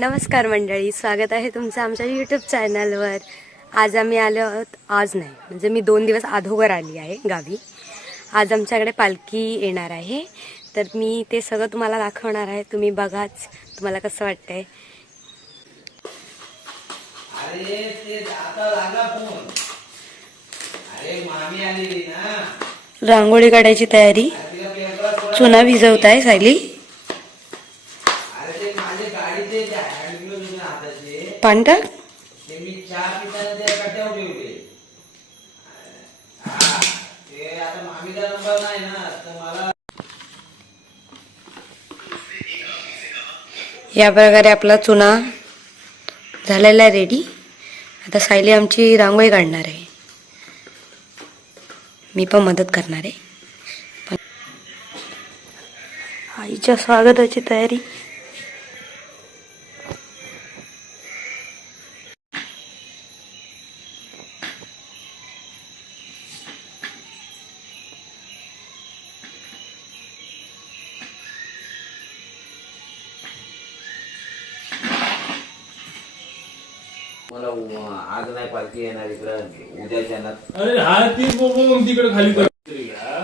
नमस्कार मंडळी, स्वागत आहे तुमचं आमच्या यूट्यूब चॅनलवर. आज आम्ही आलो आहोत, आज नाही म्हणजे मी 2 दिवस अगोदर आली आहे गावी. आज आमच्याकडे पालखी येणार आहे, तर मी ते सगळं तुम्हाला दाखवणार आहे. तुम्ही बघाच, तुम्हाला कसं वाटतंय. रांगोळी काढायची तयारी, चुना भिजवत आहे सायली. पाणी टाक. या प्रकारे आपला चुना झालेला आहे रेडी. आता सायली आमची रांगोळी काढणार आहे, मी पण मदत करणार आहे. आईच्या स्वागताची तयारी. मला आज नाही पालखी येणार इकडं, उद्याच येणार. अरे हा ती बघून तिकडे खाली घ्या.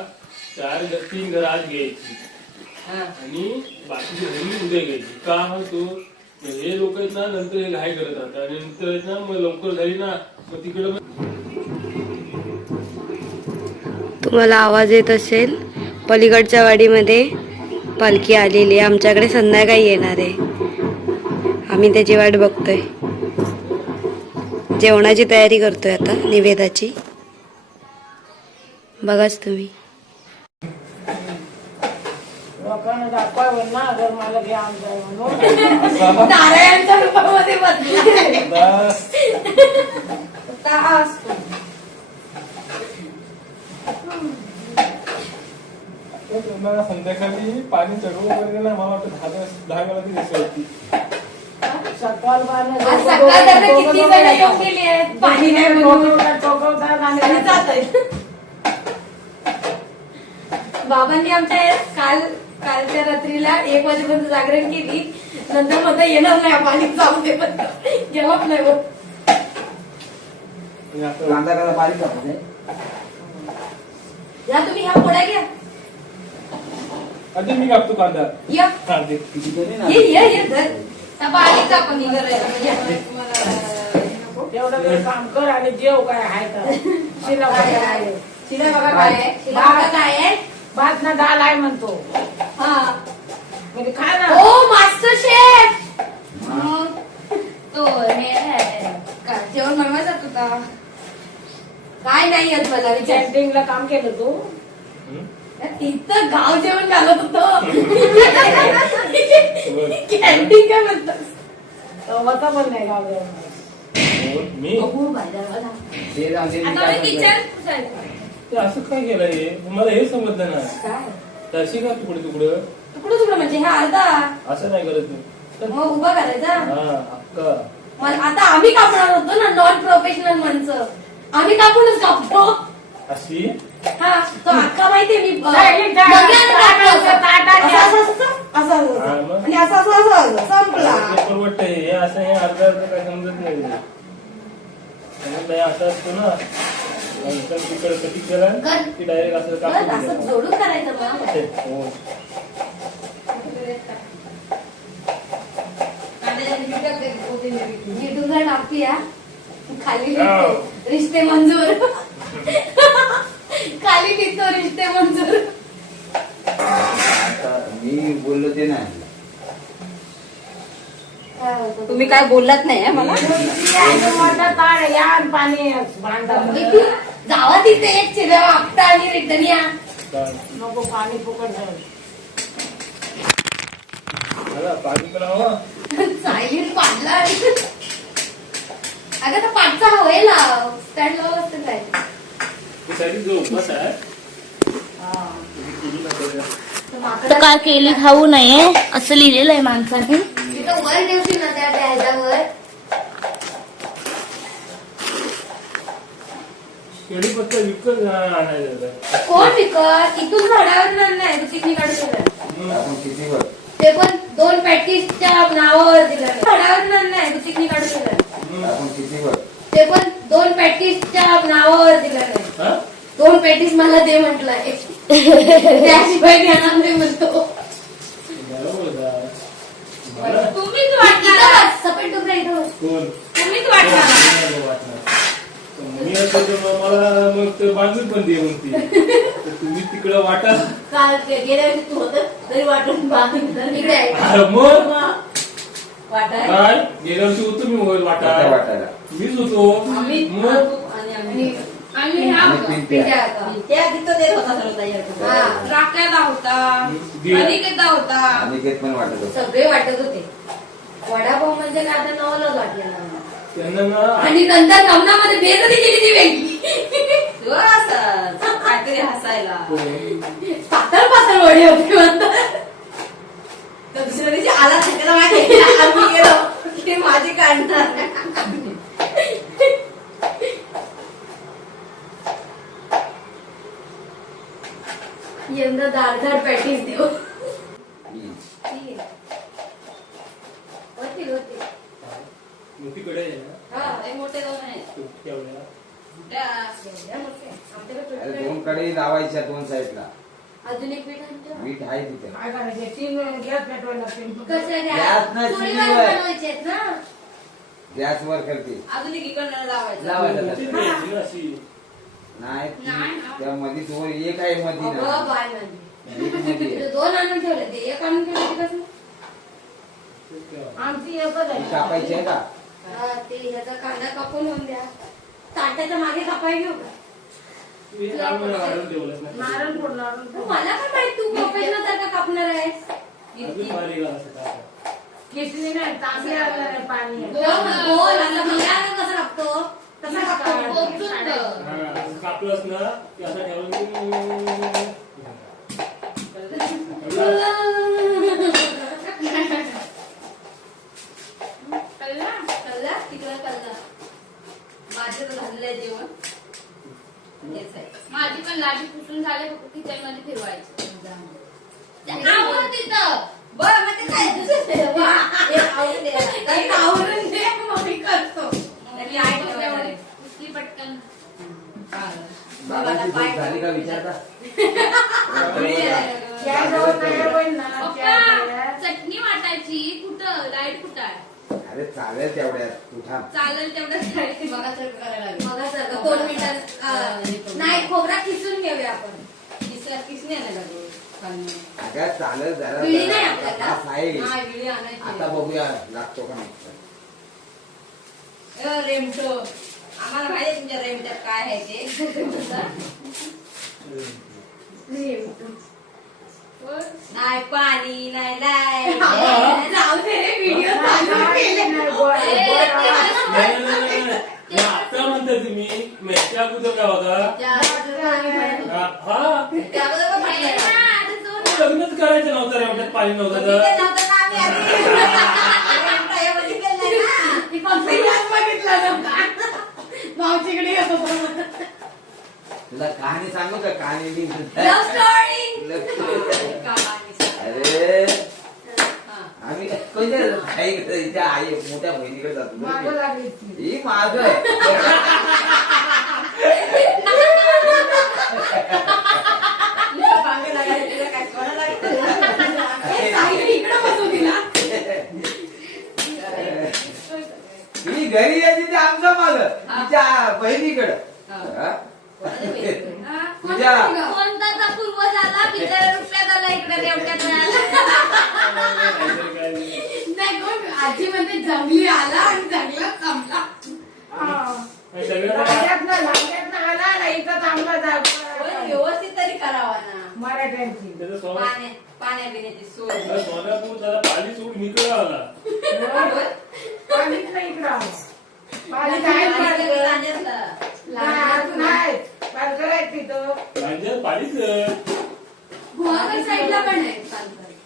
4-3 घर आज घ्यायची आणि बाकीची घरी उद्या घ्यायची. का म्हणतो हे लोक आहेत ना, नंतर हे घाई करत राहतात आणि नंतर आहेत ना, मग लवकर झाली ना मग तिकडे. तुम्हाला आवाज येत असेल, पलीकडच्या वाडीमध्ये पालखी आलेली आहे. आमच्याकडे संध्याकाळी येणार आहे, आम्ही त्याची वाट बघतोय. जेवणाची तयारी करतोय आता, निवेदाची. बघाच तुम्ही. नारायणच्या रूपामध्ये संध्याकाळी पाणी चढवून वगैरे ना, मला वाटतं 10 वेळा ती दिसत होती. बाबांनी आमच्या कालच्या रात्रीला 1 वाजेपर्यंत जागरण केली. नंतर मध्ये येणार नाही, पाणी जाऊ दे, पण गेलाच नाही. कांदा कांदा बारीक कापते. या तुम्ही ह्या पोळ्या घ्या. आधी मी कापतो कांदा. या किती तरी ना. ये धर. बारीक कापून एवढं वेळ काम कर आणि जेव काय आहे तर. शिला आहे, शिला बघा काय आहे, शिला बघा काय आहे. भात ना डाळ आहे म्हणतो. हा म्हणजे खा ना. ओ मास्टर शेफ, तो हे काय जेवण बनवायचा तुझा काय नाही येत मला. विचार कॅन्टीनला काम केलं तू. तिथं गाव जेवण घालत होतो. कॅन्टीन काय म्हणतात, होता पण नाही गाव जेवण. मी ते असं काय केलं हे, मला हे समजलं ना. तशी का तुकडे तुकडं तुकडं तुकडं म्हणजे हा अर्धा असं नाही करत तू. मग उभा करायचा. हा अक्का, आता आम्ही कापणार होतो ना, नॉन प्रोफेशनल माणसं, आम्ही कापूनच कापतो. अशी हा तो अक्का माहितीये, मी आणि असं असं असं संपला. परवडत हे असं, हे अर्धा अर्ध काय समजत नाही. असं असतो ना, तिकडे कधी केला की डायरेक्ट असं असं जोडून करायचं मग. हो. युट्यूबला टाकूया, खाली लिहितो रिश्ते मंजूर. खाली लिहितो रिश्ते मंजूर. मी बोललो ते नाही. तुम्ही काय बोललात नाही मला. मोठा ताळ या आणि पाणी भांडा. गावात तिथे एक चिऱ्या वागता आणि रिटर्न या. नको पाणी फुकट जाईल. पाणी पण हवं. सायलेंट पाडला. अगं तर पाठचा हवंय लाव, स्टँड लावलं असतं काय. जो उपवास आहे तर काय केली खाऊ नये असं लिहिलेलं आहे माणसाने. तिथं वर ठेवशील ना त्या ह्याच्यावर. कढीपत्ता विकत आणायचा. कोण विकत, इथून झाडावर नाही, तू किती काढू शकत. किती वर ते पण 2 पॅटीसच्या नावावर दिलं फडावर नाही दुसरी काढून दिलं आपण किती वर ते पण 2 पॅटीसच्या नावावर दिलं नाही हा? 2 पॅटीस मला दे म्हटलंय त्याशिवाय घेणार नाही म्हणतो बरोबर आहे. मला तुम्हीच वाटणार सपेट डोकरा इथं बस. कोण तुम्हीच वाटणार नाही वाटणार. तर मी असं तर मला मग ते बांधून पण दे म्हणते तर तुम्ही तिकडं वाटा काल गेल्या वेळी तू होत तरी वाटून बांधून इकडे आहे. अरे मग वाटाय काय गेल्या वर्षी होतो मी वर वाटा कोणत्या वाटायला मीच होतो आम्ही मग आणि आणि हा आणि होता. पिंट्या. पिंट्या होता. त्या तिथं देत होता सर्व तयार हा, राख्याला होता दे. अनिकेतला होता अनिकेत पण वाटत होत सगळे वाटत होते वडापाव म्हणजे काय आता नवलच वाटलेला मला. त्यांना ना आणि नंतर नवनामध्ये बेजती केली ती वेगळी काहीतरी हसायला पातळ पातळ वडे होते म्हणतात. तर दुसऱ्या दिवशी आला त्याला माहिती आम्ही गेलो की माझी काढणार यंदा दाडधाड पॅटीस देऊ होती होती मोठीकडे आहे ना हा लय मोठे दोन आहेत तेवढ्या एवढ्या मोठ्या. आमच्याकडे अरे छोटे. 2 कडे लावायच्या 2 साईडला अजून एक पीठ आणतो. वीट आहे तिथे काय करायचे 3 गॅस पेटवायला लागते कशा घ्या? गॅस नाही, चुलीवर चुलीवर. बनवायचे आहेत ना गॅसवर करते अजून एक इकडनं लावायचं लावायला मोठी लागते. द्यायची ना अशी नाही नाही ना. त्या मध्ये तो एक आहे मध्ये अगं ना बाय म्हणजे एक मध्ये ते आहे. 2 आणून ठेवले ते एक आणून ठेवले ते कसं आमची एकच ती कापायची आहे का हा, ते ह्याचा कांदा कापून होऊन द्या ताटाच्या मागे कापाय घेऊ का मी काढून ठेवलंच नाही. नारायण फोड नारायण फोड. मला काय माहित तू प्रोफेशनल सारखा कापणार आहेस अजून बारीक असं टाका. किसली नाही तांबे आलं नाही पाणी गोल असं मला कसं कापतो तसा कापतो हा, असं कापलंस ना की असं ठेवलं कळला कळला तिकडं कळला माझं तर झालेलं आहे जेवण हेच आहे माझी पण लाडी पुसून झाले किचन मध्ये फिरवायचं आवड तिथं बरं मग ते काय हे आवडले. काही आवडून दे मग मी करतो त्यांनी आई ठेवायला आहे. पुसली पटकन बाबाची झोप झाली का विचारता या जवळ तयार होईल ना पप्पा त्या- चटणी वाटायची कुठं लाईट कुठं आहे अरे चालेल तेवढ्यात तू थांब चालेल तेवढंच लाईट बघासारखं करायला लागेल. बघासारखं 2 मिनिटात नाही खोबरा खिसून घेऊया आपण किसने आणायला लागेल खाली. अगं चालेल जरा विळी नाही जरा. आपल्याला? तास आहे. नाही, विळी आणायची. आता बघूया लागतो का नाही रेमटो आम्हाला माहिती आहे तुमच्या रेमट्यात काय आहे ते नाही पाणी नाही लाईट. जाऊ दे रे व्हिडिओ चालू केले नाही, गोड- गोड आवाज. नाही. आता म्हणता तुम्ही मेच्या अगोदर काय होता हा त्याबद्दल पण म्हटलंय. लग्नच करायचं नव्हतं रे म्हणतात पाणी नव्हतं ते तर नव्हतं ना आम्ही आधी. रेमटायामध्ये केलंय ना. मावशीकडे येत होतो तुला कहाणी सांगू का कहाणी लव्ह स्टोरी अरे हा. आम्ही कोणत्या आईकडे इथे आई मोठ्या बहिणीकडे जातो बरं मागं की. लागली ती. ही माझ तुला पांगे लागायचे, तुला काय सोनं लागायचं? इकडे बसू दिला ही घरी यायची ते आमचं माग तिच्या बहिणीकडं हा. हा? कोणाच्या बहिणीकडे? तुझ्या कोणताचा पूर्वज आला बिचारा रुपयात आला इकडे देवट्यात नाही कोण आजी म्हणते जंगली आला आणि जंगलात थांबला हा. सगळं लागल्यातनं आला ना इथं थांबला पण जा व्यवस्थित तरी करावा ना मराठ्यांची त्याचं पाण्यापिण्याची सोय सोलापूर त्याला पाणी सोडून इकडे आला पाणीच नाही इकडं पाणी काय नाही पालकर आहेत तिथं पाणी पाणीच गुहागर साईडला पण आहे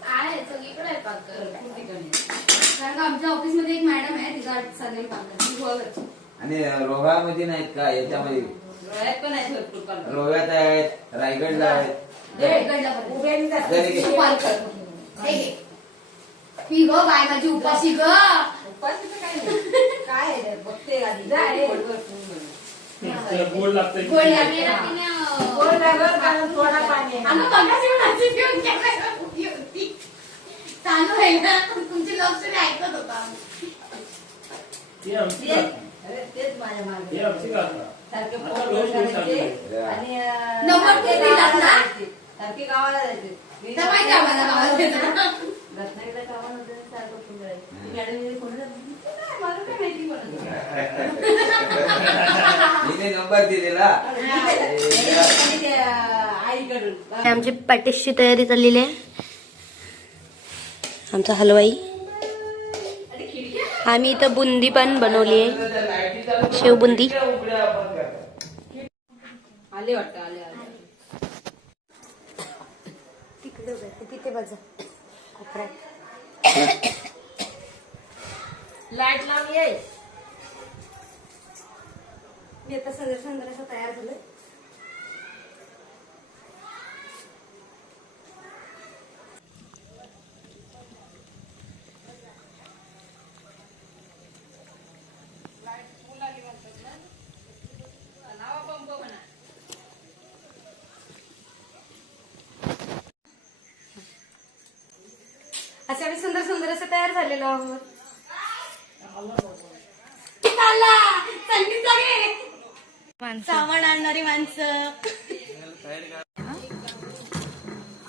आहे सगळीकडे आहे पाकर खूप ठिकाणी कारण का आमच्या ऑफिसमध्ये एक मॅडम आहे तिचा सदैव पालकर गुहागरची आणि रोगामध्ये नाहीत का याच्यामध्ये रोह्यात पण आहे भरपूर पालकर रोव्यात आहेत रायगडला आहेत इकडला पण. उभ्यानी जरी जातात की- पालकर हे घे. पी गो बाय माझी उपाशी ग. उपाशीचं काय नाही. काय आहे रे? बघते आधी. गोड लागतंय गोड लागले ना तिने, गोड लागलं कारण थोडा पाणी आहे. अगं मगाशी पण अशी घेऊन गेला होती. चालू आहे ना तुमची लक्ष नाही ऐकत होता. ही आमची गाथा. अरे तेच माझ्या मागे. ही आमची गाथा. सारखे आता फोन रोज कोणी करायचे सांगते. आणि नंबर सारखे किती गावाला लागला? जायचे. सारखे गावाला जायचे. मी तर माहिती आहे आम्हाला गावात जायचं. रत्नागिरीला गावाला होते, सारखं फोन करायचे. ती मॅडम येते, कोणाला नाही, मला काय माहिती म्हणत. हिने नंबर दिलेला आणि ते, आईकडून आमची पॅटिसची तयारी चाललेली आहे. आमचा हलवाई. आम्ही इथं बुंदी पण बनवली आहे, शेवबुंदी. आले वाटतं, आले आले. तिथे बघा कोपऱ्यात. लाईट लावून ये. मी आता सगळं सुंदर असं तयार झालं. असे आम्ही सुंदर सुंदर असं तयार झालेलो आहोत. चालला, संगीत जागे. सामान आणणारी माणसं.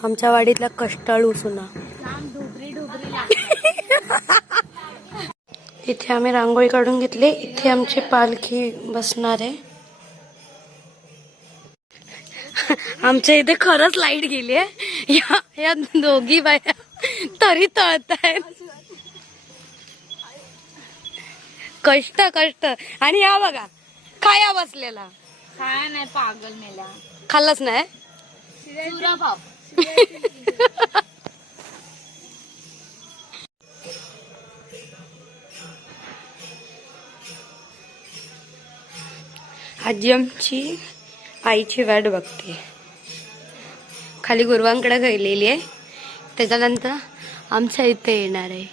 आमच्या वाडीतला कष्टाळू सुना. इथे आम्ही रांगोळी काढून घेतली. इथे आमची पालखी बसणार आहे. आमच्या इथे खरंच लाईट गेली आहे. या दोघी बाया तरी तळतायत. कष्ट कष्ट. आणि या बघा खाया बसलेला. काय नाही पागल मेला. खाल्लंच नाही. चुरा पाव. आजी आमची आईची वाट बघते. खाली गुरुवांकडे गेलेली आहे. त्याच्यानंतर आमच्या इथे येणार आहे.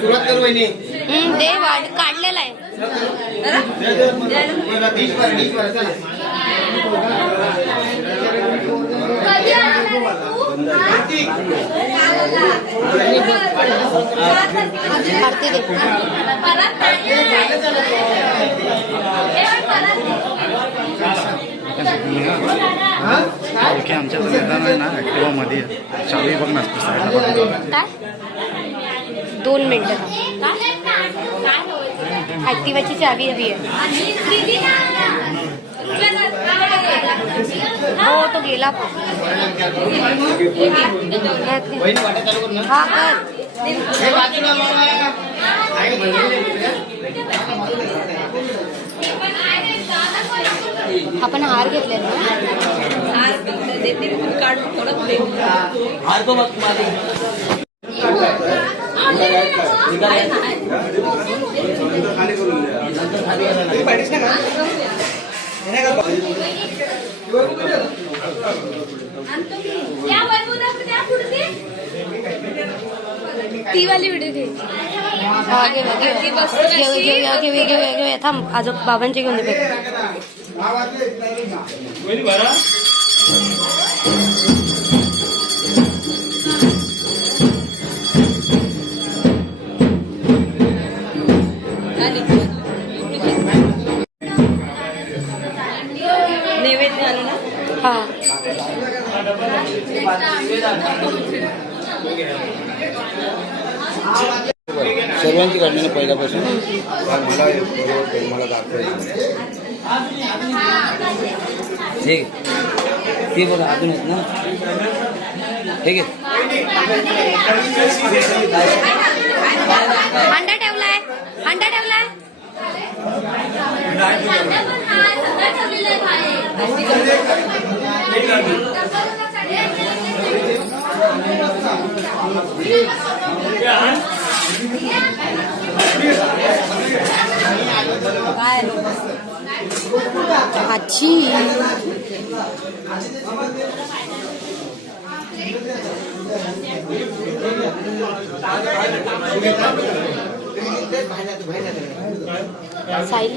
सुरुवात करू वहिनी. ते वाट काढलेला आहे. कधी आला रे तू? आरती दे. परत नाही. ओके आमच्या मैदान आहे ना ऍक्टिवा मध्ये चावी बघ नसतो साईडला. काय 2 मिनिटं ऍक्टिवाची चावी हवी आहे. हो तो गेला पण. वहिनी वाटा चालू करू ना. हा कर. हे बाजूला लावा. आपण हार घेतले ना. हार तो बघ माझे ती वाली व्हिडिओ घे. हा, घेऊया थांब. आजो बाबांचे घेऊन दे पहिले. वहिनी भरा. नैवेद्य आलं ना. हा सर्वांची काढणे पहिल्यापासून मला दाखवायचं. ठीक ते बघा अजून आहेत ना. ठीक आहे अंडा ठेवलाय. अंडा ठेवलाय. अच्छी साई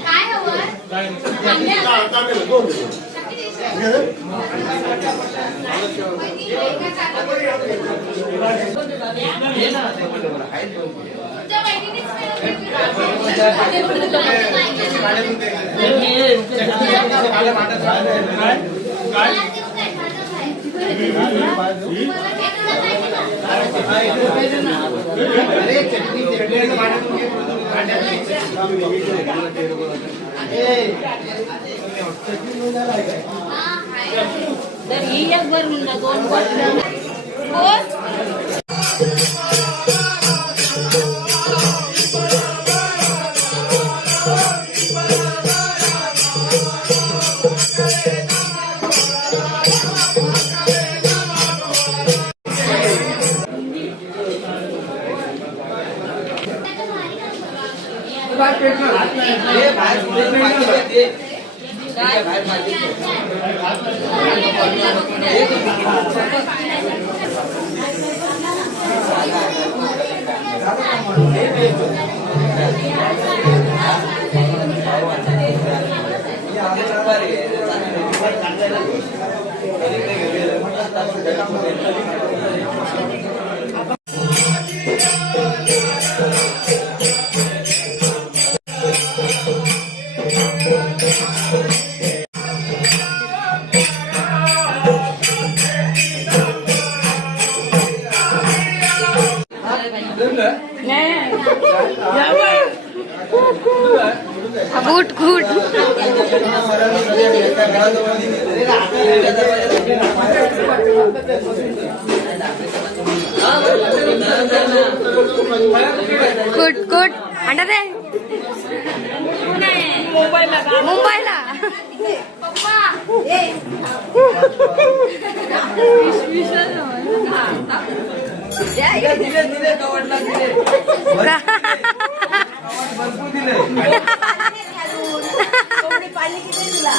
तर ही एक भरून ना 2 गुड गुड गुड गुड अंडा दे मुंबईला पाणी किती दिला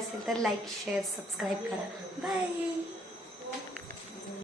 असेल तर लाईक शेअर सबस्क्राईब करा. बाय.